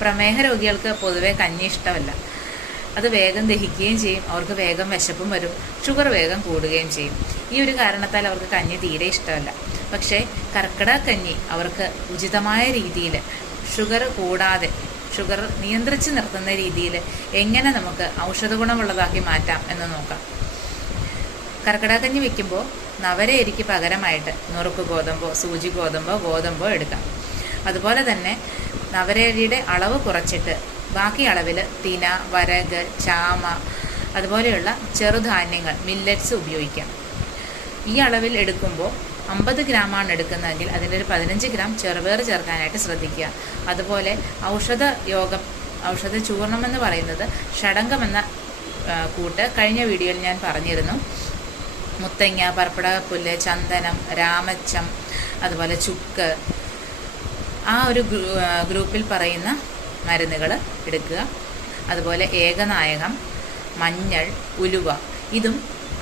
പ്രമേഹ രോഗികൾക്ക് പൊതുവെ കഞ്ഞി ഇഷ്ടമല്ല. അത് വേഗം ദഹിക്കുകയും ചെയ്യും. അവർക്ക് വേഗം വിശപ്പും വരും. ഷുഗർ വേഗം കൂടുകയും ചെയ്യും. ഈ ഒരു കാരണത്താൽ അവർക്ക് കഞ്ഞി തീരെ ഇഷ്ടമല്ല. പക്ഷേ കർക്കിടക കഞ്ഞി അവർക്ക് ഉചിതമായ രീതിയിൽ ഷുഗർ കൂടാതെ ഷുഗർ നിയന്ത്രിച്ച് നിർത്തുന്ന രീതിയിൽ എങ്ങനെ നമുക്ക് ഔഷധ ഗുണമുള്ളതാക്കി മാറ്റാം എന്ന് നോക്കാം. കർക്കിടകക്കഞ്ഞി വെക്കുമ്പോൾ നവരയരിക്ക് പകരമായിട്ട് നുറുക്ക് ഗോതമ്പോ സൂചി ഗോതമ്പോ ഗോതമ്പോ എടുക്കാം. അതുപോലെ തന്നെ നവരയരിയുടെ അളവ് കുറച്ചിട്ട് ബാക്കി അളവിൽ തിന വരക് ചാമ അതുപോലെയുള്ള ചെറുധാന്യങ്ങൾ മില്ലറ്റ്സ് ഉപയോഗിക്കാം. ഈ അളവിൽ എടുക്കുമ്പോൾ അമ്പത് ഗ്രാമാണ് എടുക്കുന്നതെങ്കിൽ അതിന്റെ ഒരു പതിനഞ്ച് ഗ്രാം ചെറുപയർ ചേർക്കാനായിട്ട് ശ്രദ്ധിക്കുക. അതുപോലെ ഔഷധ യോഗം ഔഷധ ചൂർണം എന്ന് പറയുന്നത് ഷടങ്കം എന്ന കൂട്ട് കഴിഞ്ഞ വീഡിയോയിൽ ഞാൻ പറഞ്ഞിരുന്നു. മുത്തങ്ങ പർപ്പിടകപ്പുല്ല് ചന്ദനം രാമച്ചം അതുപോലെ ചുക്ക് ആ ഒരു ഗ്രൂപ്പിൽ പറയുന്ന മരുന്നുകൾ എടുക്കുക. അതുപോലെ ഏകനായകം മഞ്ഞൾ ഉലുവ ഇതും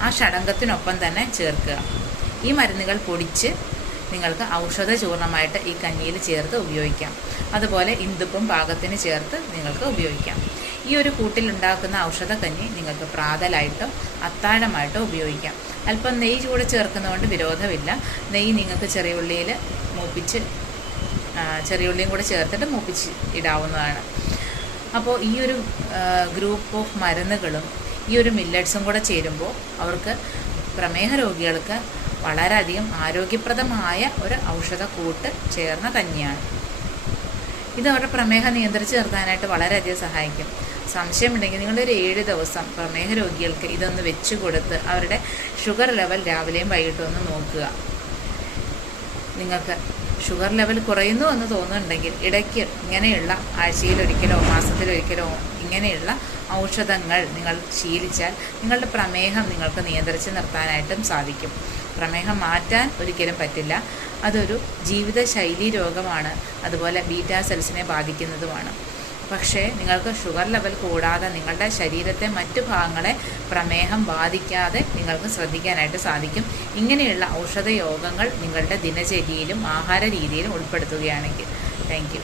ആ ഷടങ്കത്തിനൊപ്പം തന്നെ ചേർക്കുക. ഈ മരുന്നുകൾ പൊടിച്ച് നിങ്ങൾക്ക് ഔഷധ ചൂർണമായിട്ട് ഈ കഞ്ഞിയിൽ ചേർത്ത് ഉപയോഗിക്കാം. അതുപോലെ ഇന്ദുപ്പും പാകത്തിന് ചേർത്ത് നിങ്ങൾക്ക് ഉപയോഗിക്കാം. ഈ ഒരു കൂട്ടിലുണ്ടാക്കുന്ന ഔഷധ കഞ്ഞി നിങ്ങൾക്ക് പ്രാതലായിട്ടോ അത്താഴമായിട്ടോ ഉപയോഗിക്കാം. അല്പം നെയ്യ് കൂടെ ചേർക്കുന്നതുകൊണ്ട് വിരോധമില്ല. നെയ്യ് നിങ്ങൾക്ക് ചെറിയ ഉള്ളിയിൽ മൂപ്പിച്ച് ആ, ചെറിയ ഉള്ളിയും കൂടെ ചേർത്തിട്ട് മൂപ്പിച്ച് ഇടാവുന്നതാണ്. അപ്പോൾ ഈ ഒരു ഗ്രൂപ്പ് ഓഫ് മരുന്നുകളും ഈ ഒരു മില്ലറ്റ്സും കൂടെ ചേരുമ്പോൾ അവർക്ക് പ്രമേഹ രോഗികൾക്ക് വളരെയധികം ആരോഗ്യപ്രദമായ ഒരു ഔഷധ കൂട്ട് ചേർന്ന കഞ്ഞിയാണ്. ഇത് അവരുടെ പ്രമേഹം നിയന്ത്രിച്ച് നിർത്താനായിട്ട് വളരെയധികം സഹായിക്കും. സംശയമുണ്ടെങ്കിൽ നിങ്ങളൊരു ഏഴ് ദിവസം പ്രമേഹ രോഗികൾക്ക് ഇതൊന്ന് വെച്ച് കൊടുത്ത് അവരുടെ ഷുഗർ ലെവൽ രാവിലെയും വൈകിട്ടും ഒന്ന് നോക്കുക. നിങ്ങൾക്ക് ഷുഗർ ലെവൽ കുറയുന്നു എന്ന് തോന്നുന്നുണ്ടെങ്കിൽ ഇടയ്ക്ക് ഇങ്ങനെയുള്ള ആഴ്ചയിലൊരിക്കലോ മാസത്തിലൊരിക്കലോ ഇങ്ങനെയുള്ള ഔഷധങ്ങൾ നിങ്ങൾ ശീലിച്ചാൽ നിങ്ങളുടെ പ്രമേഹം നിങ്ങൾക്ക് നിയന്ത്രിച്ച് നിർത്താനായിട്ടും സാധിക്കും. പ്രമേഹം മാറ്റാൻ ഒരിക്കലും പറ്റില്ല. അതൊരു ജീവിതശൈലി രോഗമാണ്. അതുപോലെ ബീറ്റാ സെൽസിനെ ബാധിക്കുന്നതുമാണ്. പക്ഷേ നിങ്ങൾക്ക് ഷുഗർ ലെവൽ കൂടാതെ നിങ്ങളുടെ ശരീരത്തെ മറ്റു ഭാഗങ്ങളെ പ്രമേഹം ബാധിക്കാതെ നിങ്ങൾക്ക് ശ്രദ്ധിക്കാനായിട്ട് സാധിക്കും. ഇങ്ങനെയുള്ള ഔഷധ യോഗങ്ങൾ നിങ്ങളുടെ ദിനചര്യയിലും ആഹാര രീതിയിലും ഉൾപ്പെടുത്തുകയാണെങ്കിൽ. താങ്ക്